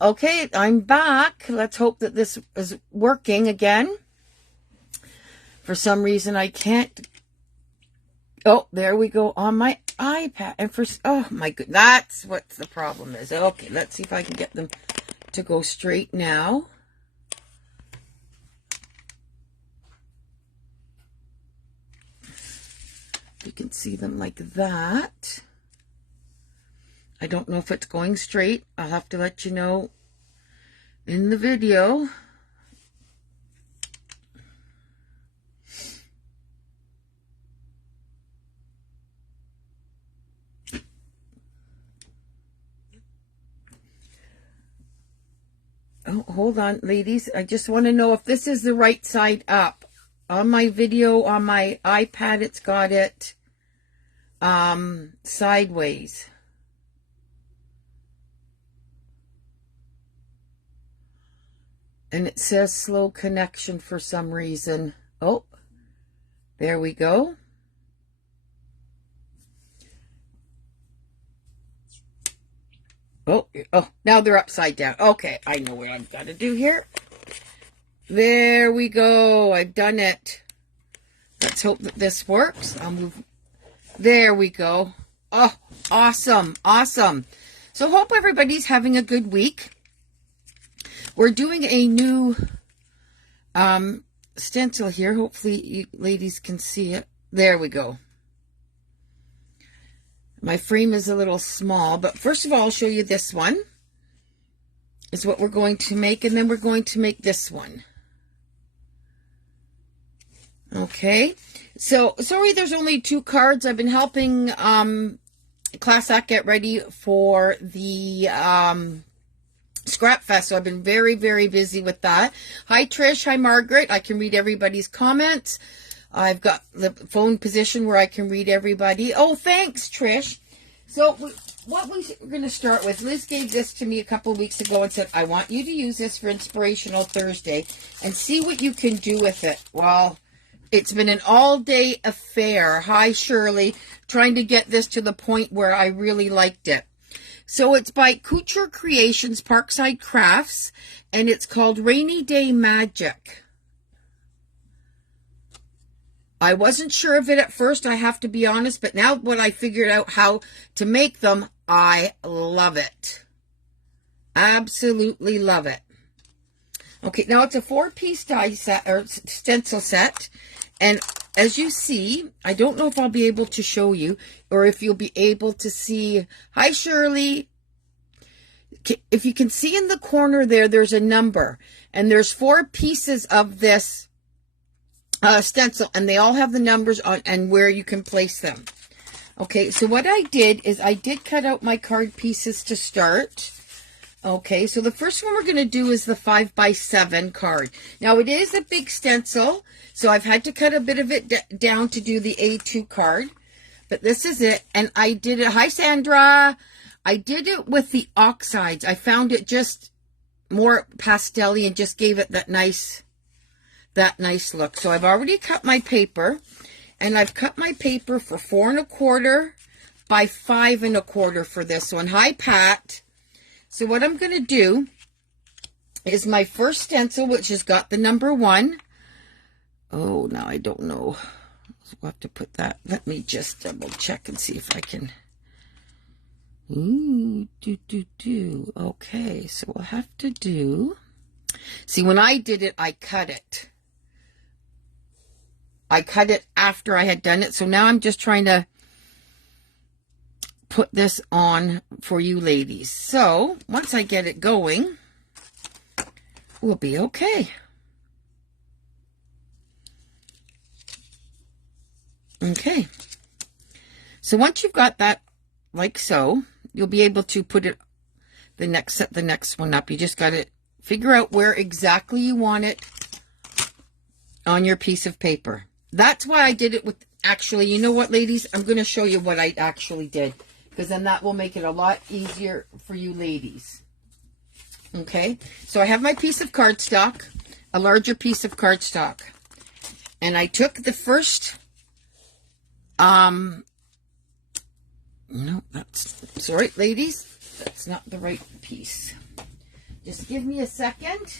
Okay, I'm back. Let's hope that this is working again. For some reason, I can't. Oh, there we go on my iPad. And oh my goodness, that's what the problem is. Okay, let's see if I can get them to go straight now. You can see them like that. I don't know if it's going straight. I'll have to let you know in the video. Oh, hold on, ladies. I just want to know if this is the right side up. On my video, on my iPad, it's got it sideways. And it says slow connection for some reason. Oh, there we go. Oh, now they're upside down. Okay, I know what I've got to do here. There we go. I've done it. Let's hope that this works. I'll move. There we go. Oh, awesome. Awesome. So hope everybody's having a good week. We're doing a new stencil here. Hopefully you ladies can see it. There we go. My frame is a little small, but first of all, I'll show you this one. Is what we're going to make, and then we're going to make this one. Okay, so sorry there's only 2 cards. I've been helping Class Act get ready for the Scrap Fest, so I've been very, very busy with that. Hi Trish, hi Margaret. I can read everybody's comments. I've got the phone position where I can read everybody. Oh, thanks, Trish. So what we're going to start with, Liz gave this to me a couple of weeks ago and said, I want you to use this for Inspirational Thursday and see what you can do with it. Well, it's been an all-day affair. Hi, Shirley. Trying to get this to the point where I really liked it. So it's by Couture Creations, Parkside Crafts, and it's called Rainy Day Magic. I wasn't sure of it at first, I have to be honest, but now when I figured out how to make them, I love it. Absolutely love it. Okay, now it's a 4-piece die set or stencil set, and as you see, I don't know if I'll be able to show you or if you'll be able to see. Hi, Shirley. If you can see in the corner there, there's a number, and there's 4 pieces of this stencil, and they all have the numbers on and where you can place them. Okay, so what I did is I did cut out my card pieces to start. Okay, so the first one we're going to do is the 5x7 card. Now it is a big stencil, so I've had to cut a bit of it down to do the A2 card, but this is it. And I did it. Hi, Sandra. I did it with the oxides. I found it just more pastel-y and just gave it that nice look. So I've already cut my paper, and I've cut my paper for 4 1/4 by 5 1/4 for this one. Hi, Pat. So what I'm going to do is my first stencil, which has got the number 1. Oh, now I don't know. We'll have to put that. Let me just double check and see if I can. Ooh, Okay, so we'll have to do. See, when I did it, I cut it. I cut it after I had done it. So now I'm just trying to put this on for you ladies. So once I get it going, we'll be okay. Okay. So once you've got that like so, you'll be able to put it set the next one up. You just got to figure out where exactly you want it on your piece of paper. That's why I did it with, actually, you know what, ladies? I'm going to show you what I actually did, because then that will make it a lot easier for you ladies. Okay, so I have my piece of cardstock, a larger piece of cardstock, and I took the first, no, that's, sorry, ladies, that's not the right piece. Just give me a second.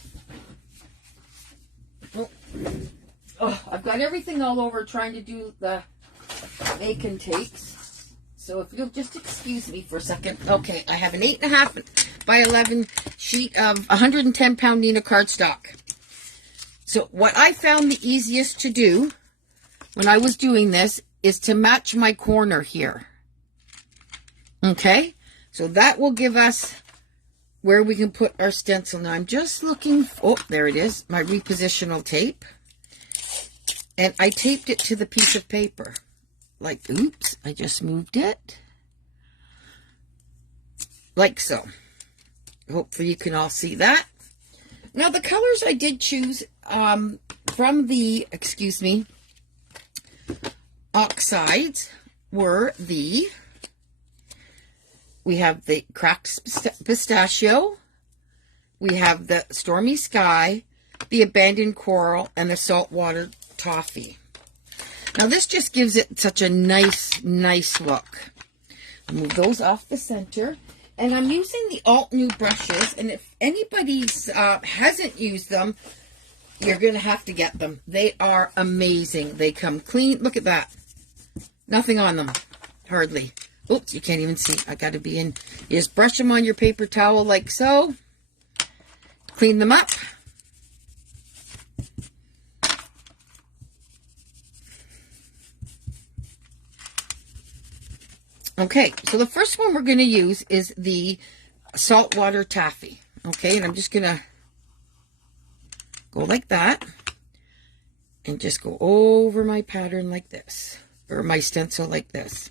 Oh, I've got everything all over trying to do the bacon takes. So if you'll just excuse me for a second. Okay, I have an 8.5 by 11 sheet of 110 pound Neenah cardstock. So what I found the easiest to do when I was doing this is to match my corner here. Okay, so that will give us where we can put our stencil. Now I'm just looking, oh, there it is, my repositional tape. And I taped it to the piece of paper. Like, oops, I just moved it. Like so. Hopefully you can all see that. Now the colors I did choose from the, excuse me, oxides were the, we have the cracked pistachio, we have the stormy sky, the abandoned coral, and the saltwater toffee. Now this just gives it such a nice look. I'll move those off the center. And I'm using the Alt New brushes, and if anybody hasn't used them, you're going to have to get them. They are amazing. They come clean. Look at that. Nothing on them. Hardly. Oops, you can't even see. I got to be in. You just brush them on your paper towel like so. Clean them up. Okay, so the first one we're going to use is the saltwater taffy. Okay, and I'm just going to go like that and just go over my pattern like this, or my stencil like this.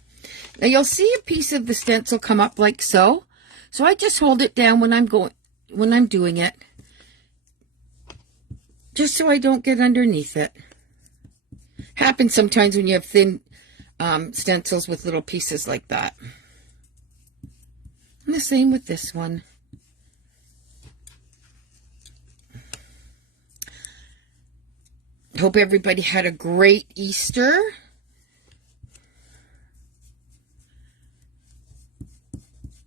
Now you'll see a piece of the stencil come up like so. So I just hold it down when I'm doing it, just so I don't get underneath it. Happens sometimes when you have thin stencils with little pieces like that. And the same with this one. Hope everybody had a great Easter.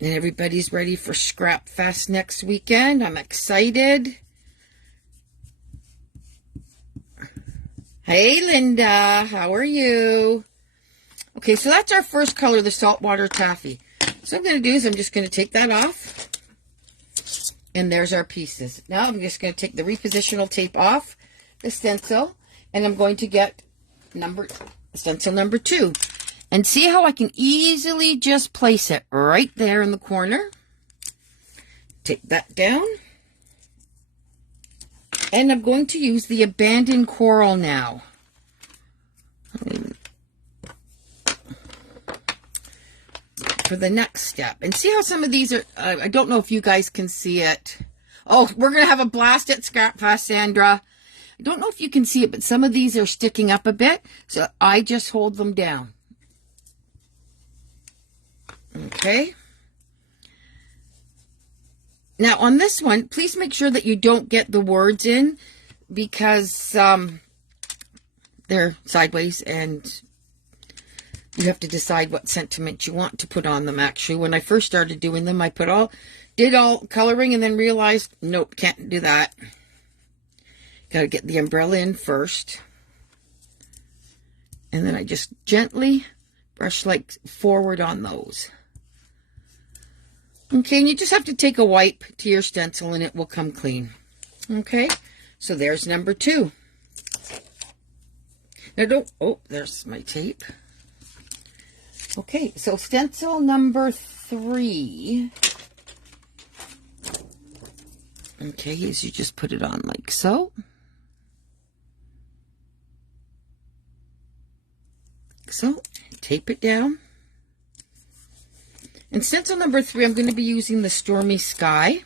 And everybody's ready for Scrap Fest next weekend. I'm excited. Hey, Linda. How are you? Okay, so that's our first color, the saltwater taffy. So what I'm going to do is I'm just going to take that off. And there's our pieces. Now I'm just going to take the repositional tape off the stencil. And I'm going to get stencil number 2. And see how I can easily just place it right there in the corner. Take that down. And I'm going to use the abandoned coral now. For the next step. And see how some of these are, I don't know if you guys can see it. Oh, we're going to have a blast at Scrap Fest, Sandra. I don't know if you can see it, but some of these are sticking up a bit. So I just hold them down. Okay. Now on this one, please make sure that you don't get the words in, because they're sideways and you have to decide what sentiment you want to put on them. Actually, when I first started doing them, I did all coloring and then realized, nope, can't do that. Got to get the umbrella in first. And then I just gently brush like forward on those. Okay, and you just have to take a wipe to your stencil and it will come clean. Okay, so there's number 2. Now there's my tape. Okay, so stencil number 3. Okay, is you just put it on like so. Like so, tape it down. And stencil number 3, I'm going to be using the Stormy Sky.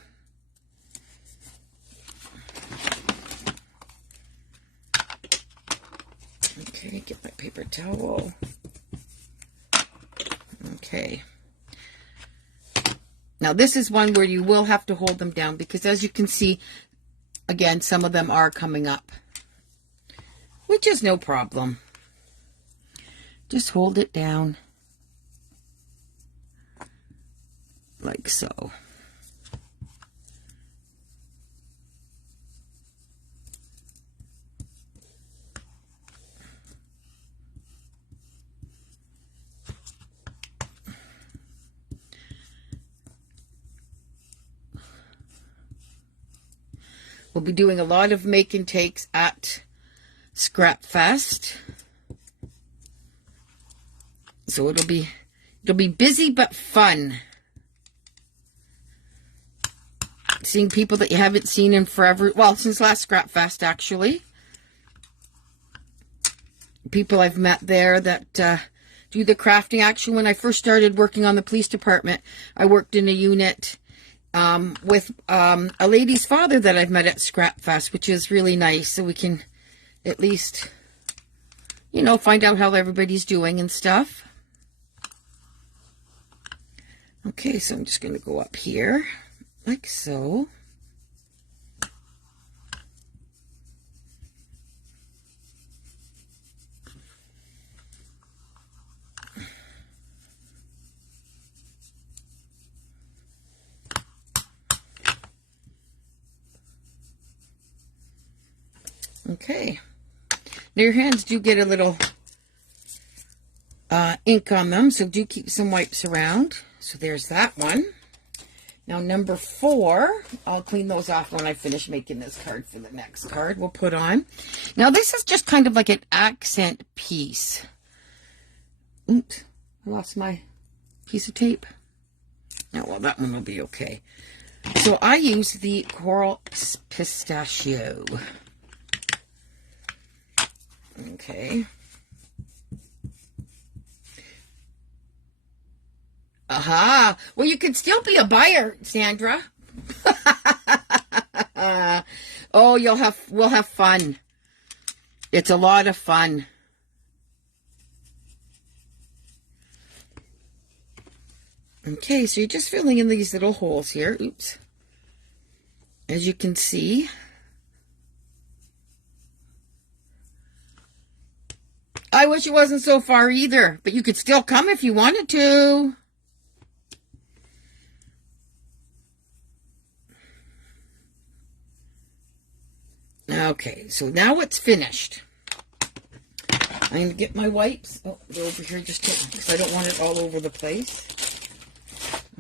Okay, get my paper towel. Okay. Now this is one where you will have to hold them down, because as you can see, again, some of them are coming up, which is no problem. Just hold it down. Like so. We'll be doing a lot of make and takes at Scrap Fest. So it'll be busy but fun. Seeing people that you haven't seen in forever. Well, since last Scrap Fest, actually. People I've met there that do the crafting. Actually, when I first started working on the police department, I worked in a unit with a lady's father that I've met at Scrap Fest, which is really nice. So we can at least, you know, find out how everybody's doing and stuff. Okay, so I'm just going to go up here, like so. Okay. Now your hands do get a little ink on them, so do keep some wipes around. So there's that one. Now number 4, I'll clean those off when I finish making this card for the next card we'll put on. Now this is just kind of like an accent piece. Oops, I lost my piece of tape. Oh, well, that one will be okay. So I use the Coral Pistachio. Okay. Aha. Well, you could still be a buyer, Sandra. Oh, we'll have fun. It's a lot of fun. Okay, so you're just filling in these little holes here. Oops. As you can see. I wish it wasn't so far either, but you could still come if you wanted to. Okay, so now it's finished. I'm going to get my wipes. Oh, they're over here just because I don't want it all over the place.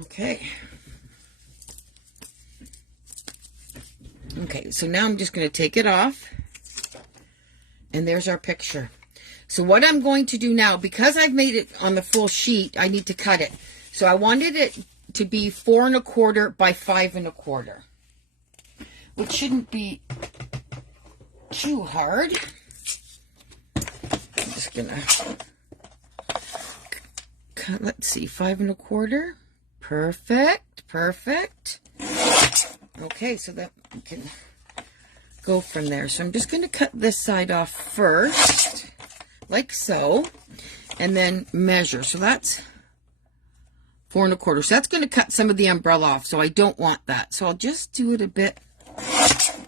Okay. Okay, so now I'm just going to take it off. And there's our picture. So what I'm going to do now, because I've made it on the full sheet, I need to cut it. So I wanted it to be 4 1/4 by 5 1/4, which shouldn't be too hard. I'm just gonna cut. Let's see, 5 1/4. Perfect, perfect. Okay, so that we can go from there. So I'm just going to cut this side off first, like so, and then measure. So that's 4 1/4. So that's going to cut some of the umbrella off, so I don't want that. So I'll just do it a bit.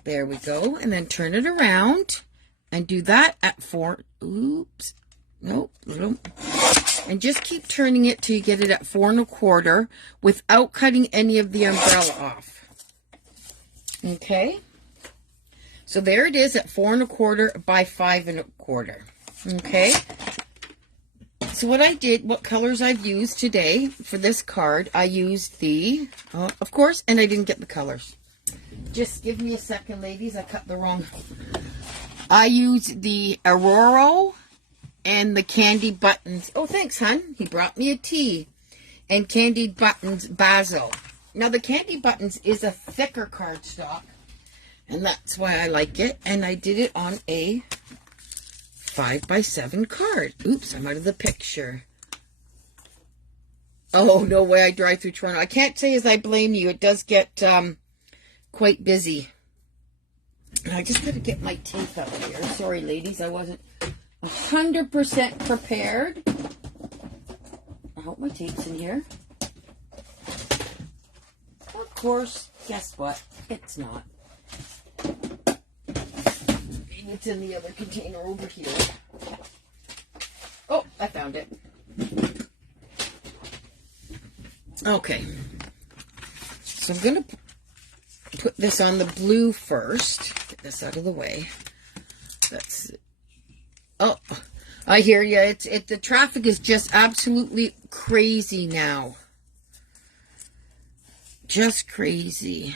There we go. And then turn it around and do that at 4. Oops. Nope. And just keep turning it till you get it at 4 1/4 without cutting any of the umbrella off. Okay. So there it is at 4 1/4 by 5 1/4. Okay. So what colors I've used today for this card, I used the, of course, and I didn't get the colors. Just give me a second, ladies. I cut the wrong. I used the Aurora and the Candied Buttons. Oh, thanks, hon. He brought me a tea. And Candied Buttons Basil. Now, the Candied Buttons is a thicker cardstock, and that's why I like it. And I did it on a 5x7 card. Oops, I'm out of the picture. Oh, no way I drive through Toronto. I can't say as I blame you. It does get quite busy. I just got to get my tape out here. Sorry, ladies. I wasn't 100% prepared. I hope my tape's in here. Of course, guess what? It's not. It's in the other container over here. Oh, I found it. Okay. So I'm going to put this on the blue first. Get this out of the way. That's. Oh, I hear you. The traffic is just absolutely crazy now. Just crazy.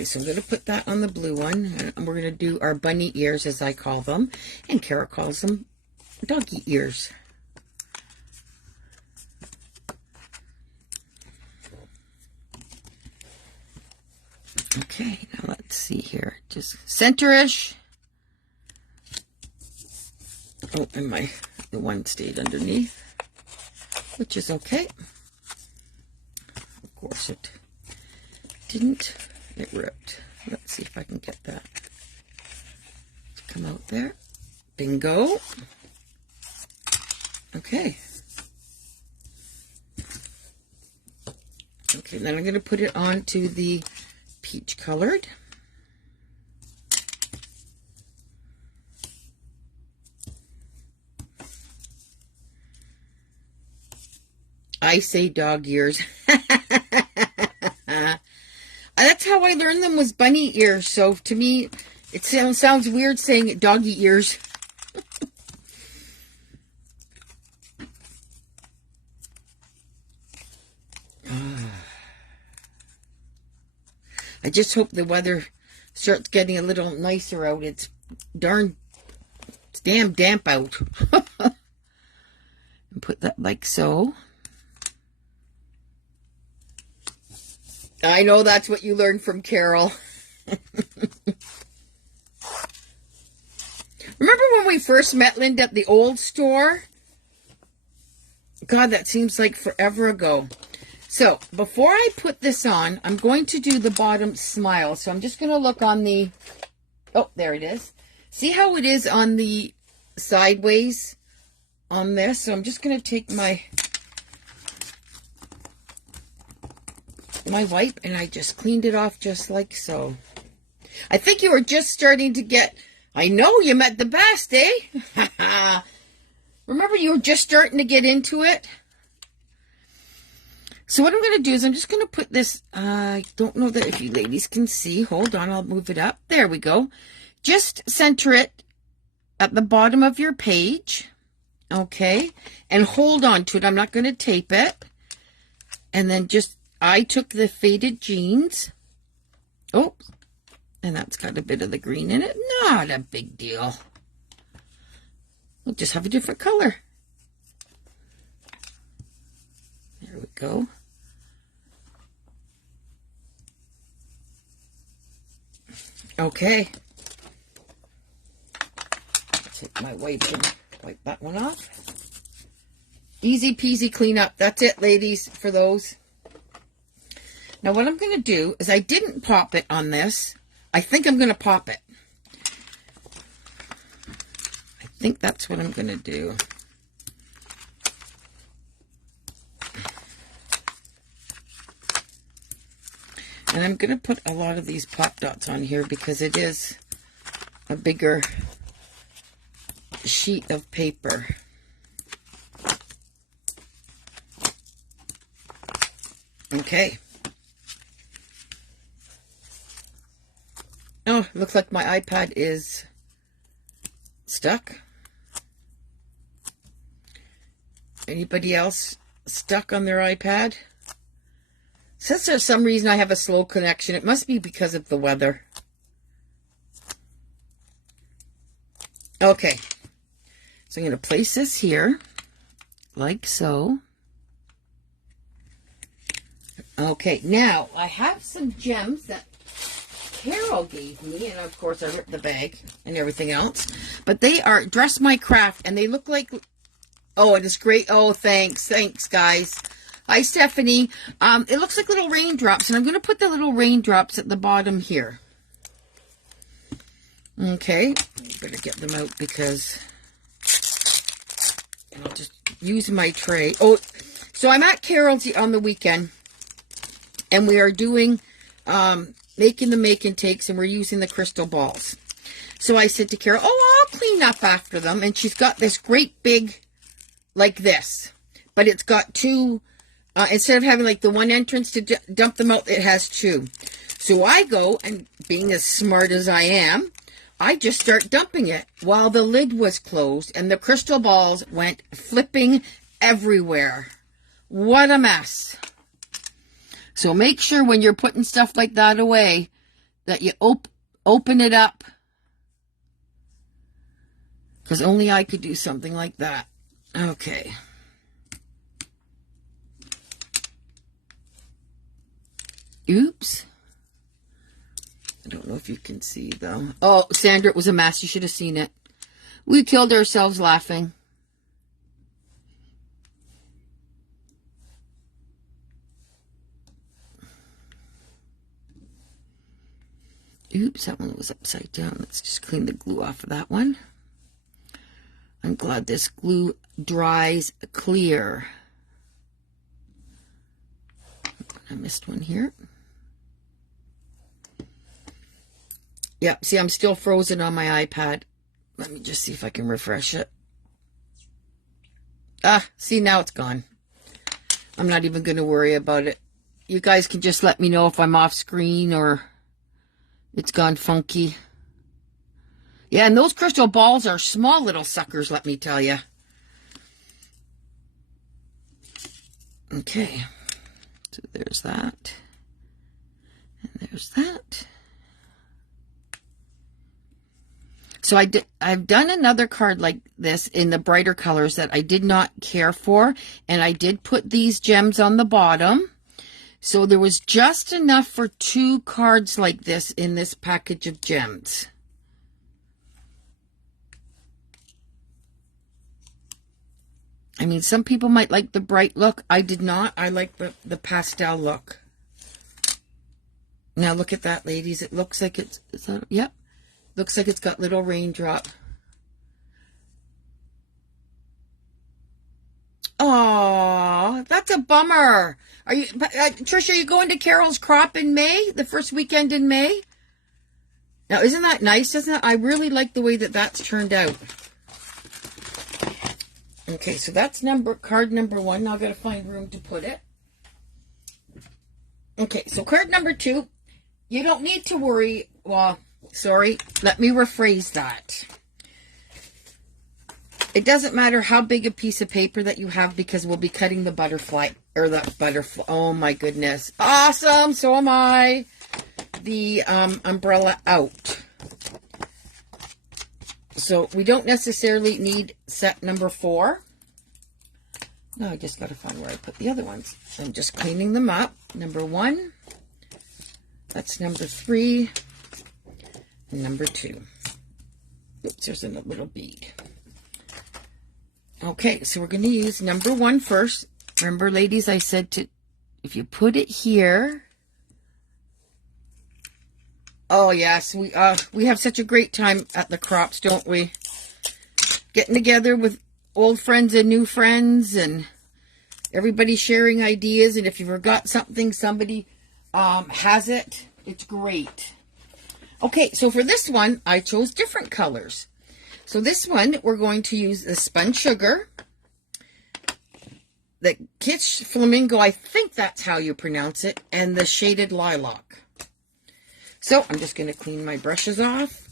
Okay, so I'm going to put that on the blue one. And we're going to do our bunny ears, as I call them. And Kara calls them doggy ears. Okay, now let's see here. Just center-ish. Oh, and the one stayed underneath, which is okay. Of course it didn't. It ripped. Let's see if I can get that to come out there. Bingo. Okay. Okay, then I'm going to put it onto the peach colored. I say dog ears. That's how I learned them, was bunny ears. So to me, it sounds weird saying it doggy ears. I just hope the weather starts getting a little nicer out. It's damn damp out. And put that like so. I know that's what you learned from Carol. Remember when we first met, Linda, at the old store? God, that seems like forever ago. So, before I put this on, I'm going to do the bottom smile. So, I'm just going to look on the... Oh, there it is. See how it is on the sideways on this? So, I'm just going to take my wipe, and I just cleaned it off just like so. I think you were just starting to get... I know you met the best, eh? Remember, you were just starting to get into it? So what I'm going to do is I'm just going to put this, I don't know that if you ladies can see. Hold on, I'll move it up. There we go. Just center it at the bottom of your page. Okay. And hold on to it. I'm not going to tape it. And then just, I took the faded jeans. Oh, and that's got a bit of the green in it. Not a big deal. We'll just have a different color. There we go. Okay. Take my wipe and wipe that one off. Easy peasy cleanup. That's it, ladies, for those. Now what I'm going to do is I didn't pop it on this. I think I'm going to pop it. I think that's what I'm going to do. And I'm going to put a lot of these pop dots on here because it is a bigger sheet of paper. Okay. Oh, looks like my iPad is stuck. Anybody else stuck on their iPad? Since there's some reason I have a slow connection, it must be because of the weather. Okay. So I'm going to place this here, like so. Okay, now I have some gems that Carol gave me, and of course I ripped the bag and everything else. But they are Dress My Craft, and they look like... Oh, it is great. Oh, thanks. Thanks, guys. Hi, Stephanie. It looks like little raindrops, and I'm going to put the little raindrops at the bottom here. Okay. Better get them out because I'll just use my tray. Oh, so I'm at Carol's on the weekend, and we are doing making the make and takes, and we're using the crystal balls. So I said to Carol, oh, I'll clean up after them. And she's got this great big, like this, but it's got two... instead of having like the one entrance to dump them out, it has two. So I go, and being as smart as I am, I just start dumping it while the lid was closed, and the crystal balls went flipping everywhere. What a mess. So make sure when you're putting stuff like that away that you open it up. Because only I could do something like that. Okay. Oops. I don't know if you can see, though. Oh, Sandra, it was a mess. You should have seen it. We killed ourselves laughing. Oops, that one was upside down. Let's just clean the glue off of that one. I'm glad this glue dries clear. I missed one here. Yep, see, I'm still frozen on my iPad. Let me just see if I can refresh it. Ah, see, now it's gone. I'm not even going to worry about it. You guys can just let me know if I'm off screen or it's gone funky. Yeah, and those crystal balls are small little suckers, let me tell you. Okay, so there's that. And there's that. So I've done another card like this in the brighter colors that I did not care for. And I did put these gems on the bottom. So there was just enough for 2 cards like this in this package of gems. I mean, some people might like the bright look. I did not. I like the pastel look. Now look at that, ladies. It looks like it's, is that, yep. Looks like it's got little raindrop. Oh, that's a bummer. Are you, Tricia, are you going to Carol's Crop in May? The first weekend in May? Now, isn't that nice? Doesn't it? I really like the way that that's turned out. Okay, so that's card number 1. Now I've got to find room to put it. Okay, so card number 2. You don't need to worry. Well, sorry, let me rephrase that. It doesn't matter how big a piece of paper that you have because we'll be cutting the butterfly, or the butterfly. Oh my goodness. Awesome, so am I. The umbrella out. So we don't necessarily need set number 4. No, I just got to find where I put the other ones. I'm just cleaning them up. Number 1. That's number 3. And number 2. Oops, there's a little bead. Okay, so we're going to use number 1 first. Remember, ladies, I said to, if you put it here. Oh, yes, we have such a great time at the crops, don't we? Getting together with old friends and new friends, and everybody sharing ideas. And if you forgot something, somebody has it. It's great. Okay, so for this one, I chose different colors. So this one, we're going to use the Spun Sugar, the Kitsch Flamingo, I think that's how you pronounce it, and the Shaded Lilac. So I'm just going to clean my brushes off.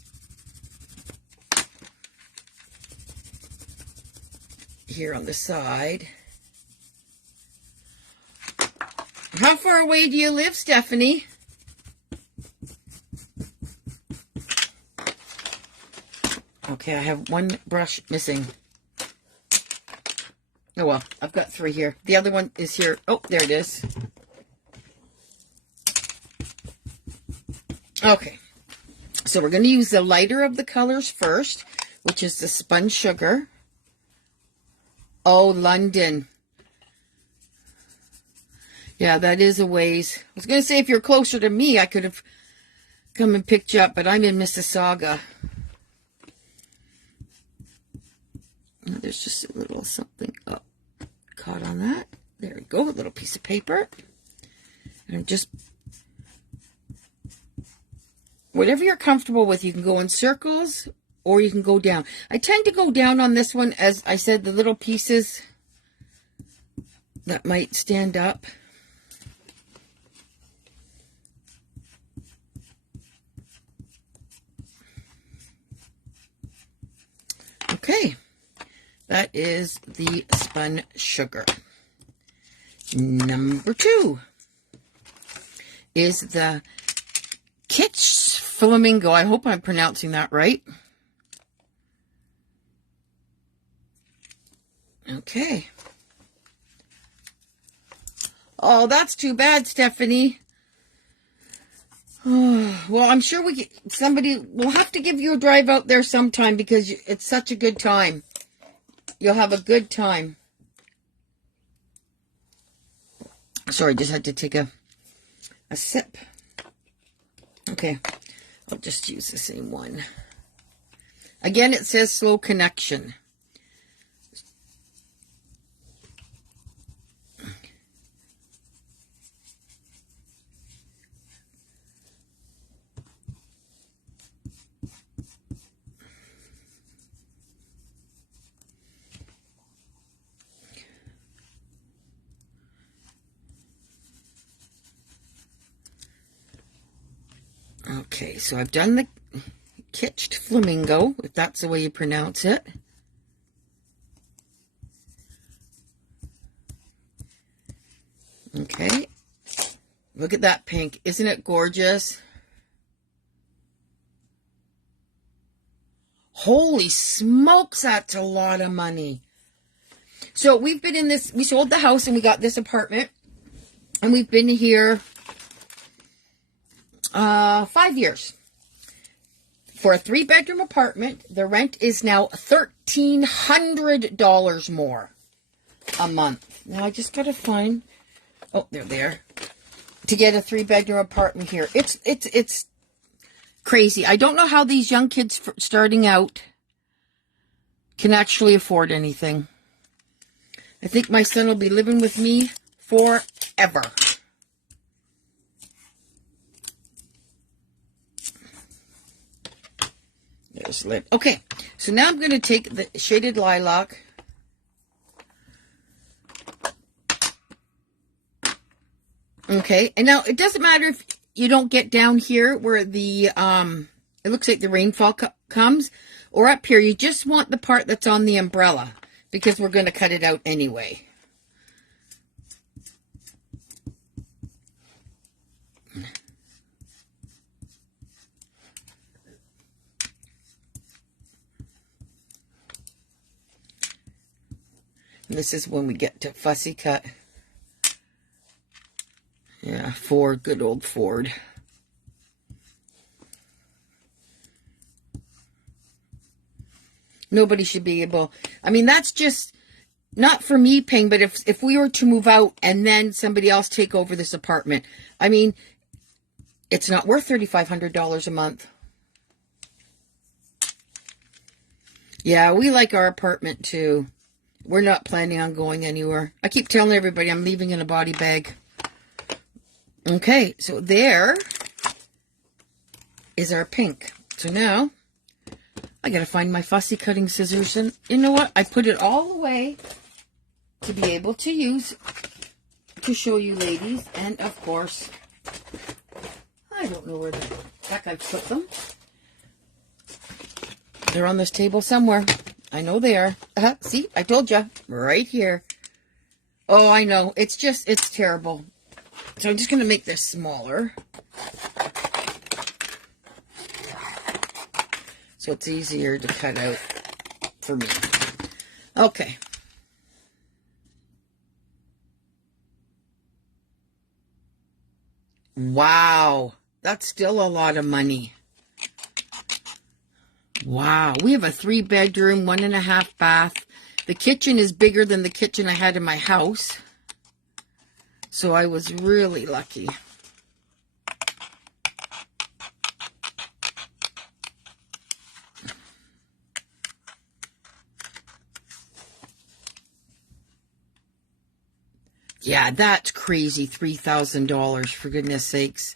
Here on the side. How far away do you live, Stephanie? Okay, I have one brush missing. Oh well, I've got 3 here. The other one is here. Oh, there it is. Okay, so we're going to use the lighter of the colors first, which is the Spun Sugar. Oh, London. Yeah, that is a ways. I was going to say if you're closer to me, I could have come and picked you up, but I'm in Mississauga. There's just a little something caught on that. There we go, a little piece of paper. And I'm just, whatever you're comfortable with, you can go in circles or you can go down. I tend to go down on this one, as I said, the little pieces that might stand up. Okay. That is the Spun Sugar. Number 2 is the Kitsch Flamingo. I hope I'm pronouncing that right. Okay. Oh, that's too bad, Stephanie. Well, I'm sure we'll have to give you a drive out there sometime because it's such a good time. You'll have a good time. Sorry, just had to take a sip. Okay, I'll just use the same one. Again, it says slow connection. Okay, so I've done the Kitsched Flamingo, if that's the way you pronounce it. Okay, look at that pink. Isn't it gorgeous? Holy smokes, that's a lot of money. So we've been in this, we sold the house and we got this apartment. And we've been here 5 years. For a 3-bedroom apartment, the rent is now $1,300 more a month. Now I just gotta find, oh, they're there. To get a 3-bedroom apartment here. It's crazy. I don't know how these young kids starting out can actually afford anything. I think my son will be living with me forever. There's lip. Okay, so now I'm going to take the shaded lilac. Okay, and now it doesn't matter if you don't get down here where the, it looks like the rainfall comes, or up here. You just want the part that's on the umbrella, because we're going to cut it out anyway. And this is when we get to fussy cut. Yeah, Ford, good old Ford. Nobody should be able, I mean, that's just, not for me paying, but if we were to move out and then somebody else take over this apartment, I mean, it's not worth $3,500 a month. Yeah, we like our apartment too. We're not planning on going anywhere. I keep telling everybody I'm leaving in a body bag. Okay, so there is our pink. So now I gotta find my fussy cutting scissors, and you know what? I put it all away to be able to use to show you ladies. And of course, I don't know where the heck I've put them. They're on this table somewhere. I know they are. See, I told you, right here. Oh, I know. It's terrible. So I'm just going to make this smaller. So it's easier to cut out for me. Okay. Wow. That's still a lot of money. Wow. We have a 3-bedroom, 1.5 bath. The kitchen is bigger than the kitchen I had in my house. So I was really lucky. Yeah, that's crazy. $3,000, for goodness sakes.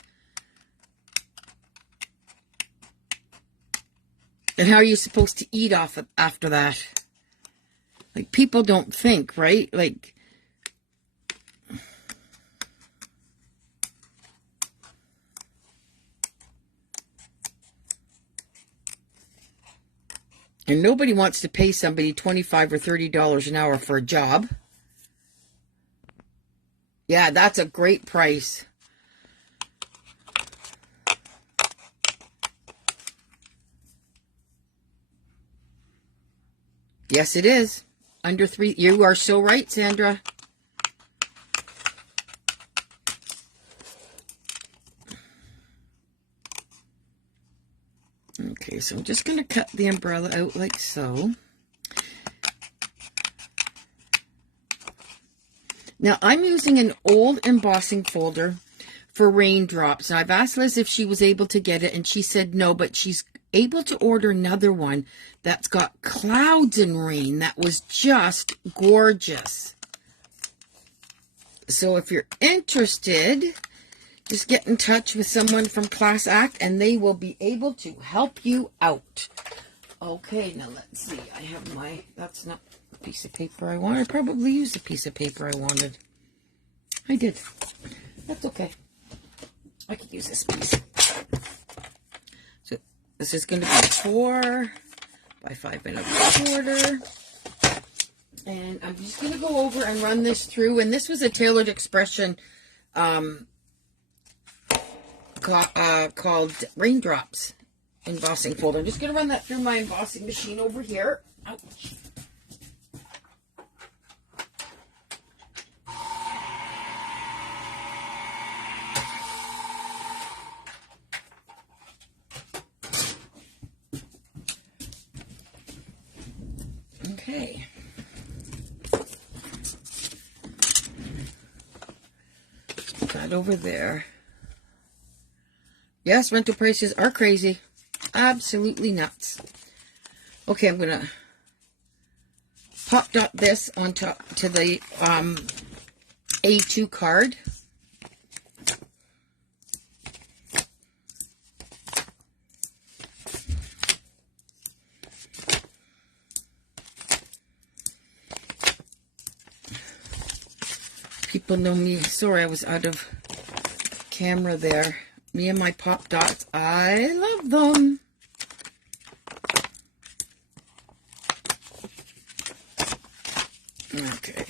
And how are you supposed to eat off it after that? Like, people don't think, right? Like, and nobody wants to pay somebody $25 or $30 an hour for a job. Yeah, that's a great price. Yes, it is. Under 3. You are so right, Sandra. Okay, so I'm just going to cut the umbrella out like so. Now, I'm using an old embossing folder for raindrops. Now, I've asked Liz if she was able to get it, and she said no, but she's able to order another one that's got clouds and rain. That was just gorgeous. So if you're interested, just get in touch with someone from Class Act, and they will be able to help you out. Okay, now let's see. I have my, that's not a piece of paper I wanted. I probably used a piece of paper I wanted. I did. That's okay. I could use this piece. So this is going to be 4 by 5 and a quarter. And I'm just going to go over and run this through. And this was a Tailored Expression called Raindrops embossing folder. I'm just going to run that through my embossing machine over here. Ouch. Okay. Put that over there. Yes, rental prices are crazy. Absolutely nuts. Okay, I'm going to pop dot this on top to the A2 card. People know me. Sorry, I was out of camera there. Me and my pop dots, I love them. Okay.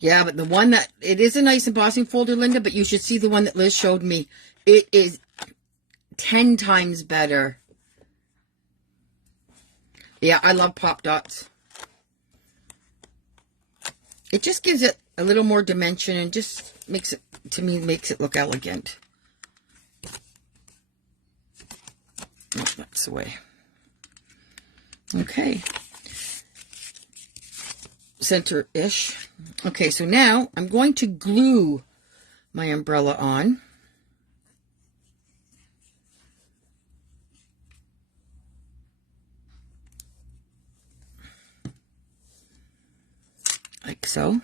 Yeah, but the one that, it is a nice embossing folder, Linda, but you should see the one that Liz showed me. It is 10 times better. Yeah, I love pop dots. It just gives it a little more dimension and just makes it, to me, makes it look elegant. Oh, that's the way. Okay. Center-ish. Okay, so now I'm going to glue my umbrella on. Like so.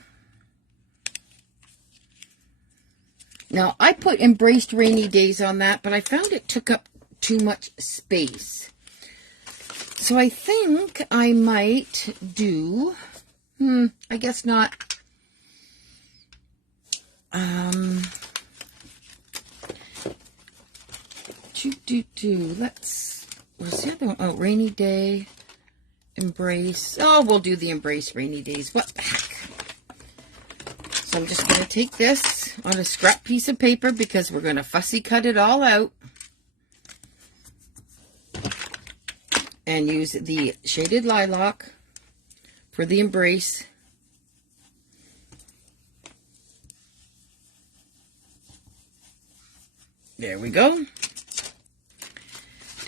Now, I put Embraced Rainy Days on that, but I found it took up too much space. So I think I might do, I guess not. Let's, what's the other one? Oh, Rainy Day. Embrace. Oh, we'll do the Embrace Rainy Days. What the heck? So I'm just going to take this on a scrap piece of paper because we're going to fussy cut it all out. And use the Shaded Lilac for the Embrace. There we go.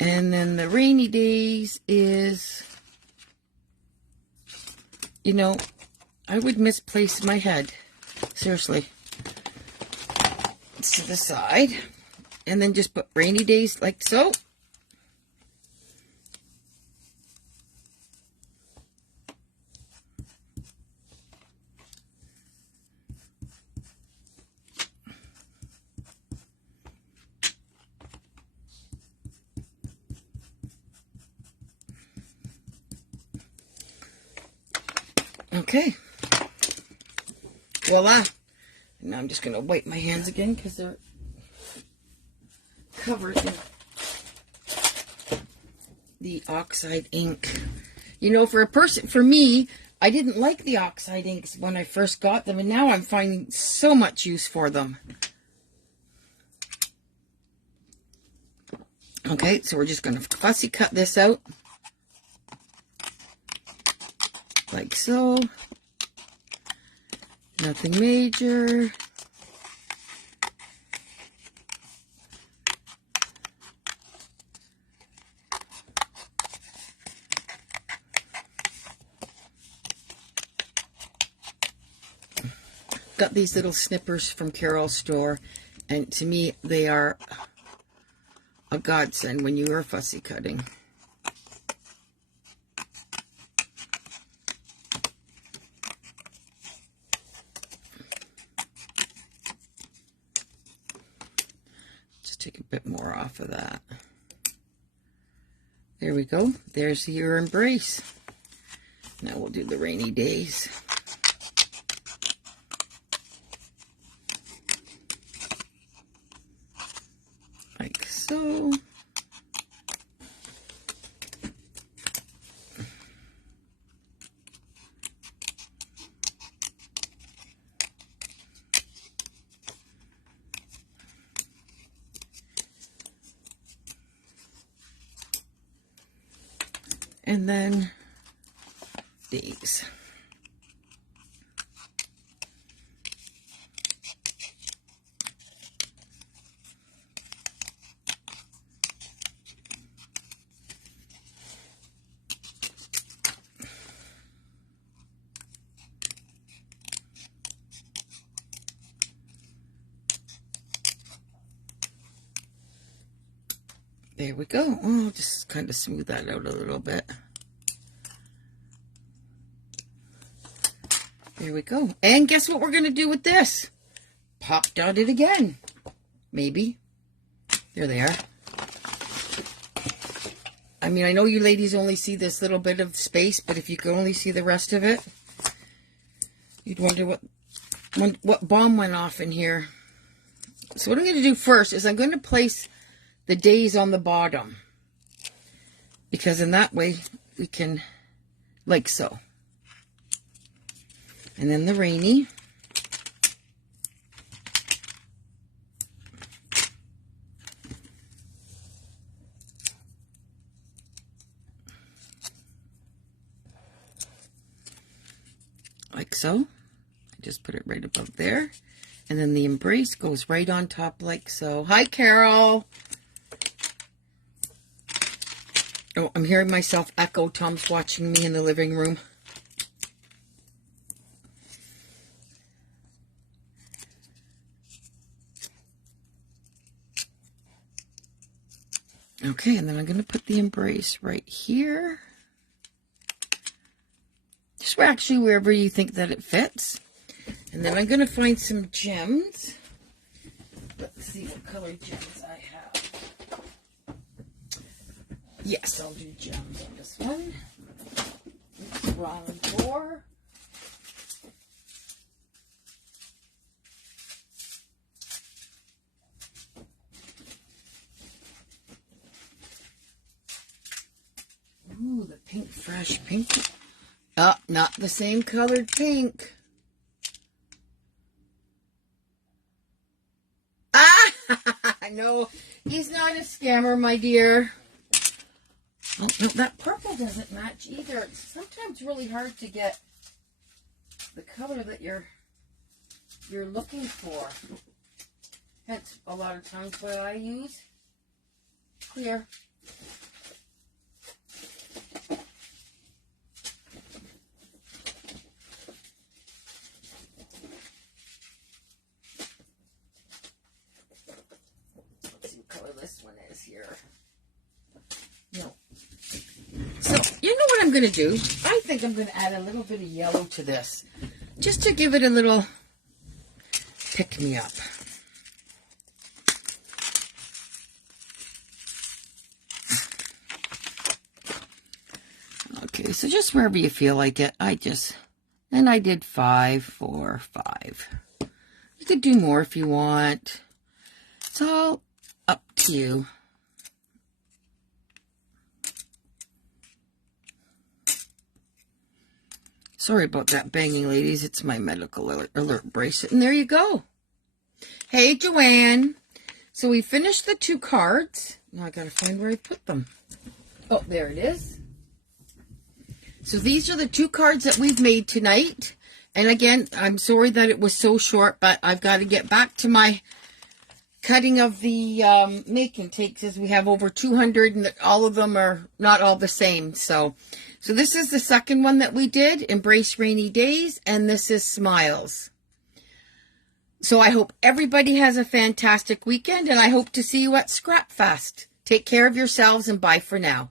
And then the Rainy Days is, you know, I would misplace my head. Seriously. It's to the side. And then just put Rainy Days like so. Okay. Voila. Now I'm just going to wipe my hands again because they're covered in the oxide ink. You know, for a person, for me, I didn't like the oxide inks when I first got them, and now I'm finding so much use for them. Okay, so we're just going to fussy cut this out. Like so. Nothing major. Got these little snippers from Carol's store, and to me they are a godsend when you are fussy cutting. Just take a bit more off of that. There we go. There's your embrace. Now we'll do the rainy days. Like so. And then these. There we go. Oh, I'll just kind of smooth that out a little bit. There we go. And guess what we're going to do with this? Pop dot it again. Maybe. There they are. I mean, I know you ladies only see this little bit of space, but if you could only see the rest of it, you'd wonder what bomb went off in here. So what I'm going to do first is I'm going to place the days on the bottom, because in that way we can, like so. And then the rainy. Like so. I just put it right above there. And then the embrace goes right on top like so. Hi, Carol. Oh, I'm hearing myself echo. Tom's watching me in the living room. Okay, and then I'm going to put the embrace right here. Just actually wherever you think that it fits. And then I'm going to find some gems. Let's see what color gems I have. Yes, I'll do gems on this one. Wrong door. Ooh, the pink, fresh pink. Oh, not the same colored pink. Ah, no, he's not a scammer, my dear. Oh, no, that purple doesn't match either. It's sometimes really hard to get the color that you're looking for. Hence, a lot of times what I use, clear. Let's see what color this one is here. No. So, you know what I'm going to do? I think I'm going to add a little bit of yellow to this, just to give it a little pick-me-up. Okay, so just wherever you feel like it, I did 5, 4, 5. You could do more if you want. It's all up to you. Sorry about that banging, ladies. It's my medical alert bracelet. And there you go. Hey, Joanne. So we finished the 2 cards. Now I gotta find where I put them. Oh, there it is. So these are the 2 cards that we've made tonight. And again, I'm sorry that it was so short, but I've got to get back to my cutting of the make and takes, as we have over 200 and all of them are not all the same. So this is the second one that we did, Embrace Rainy Days, and this is Smiles. So I hope everybody has a fantastic weekend, and I hope to see you at Scrap Fest. Take care of yourselves, and bye for now.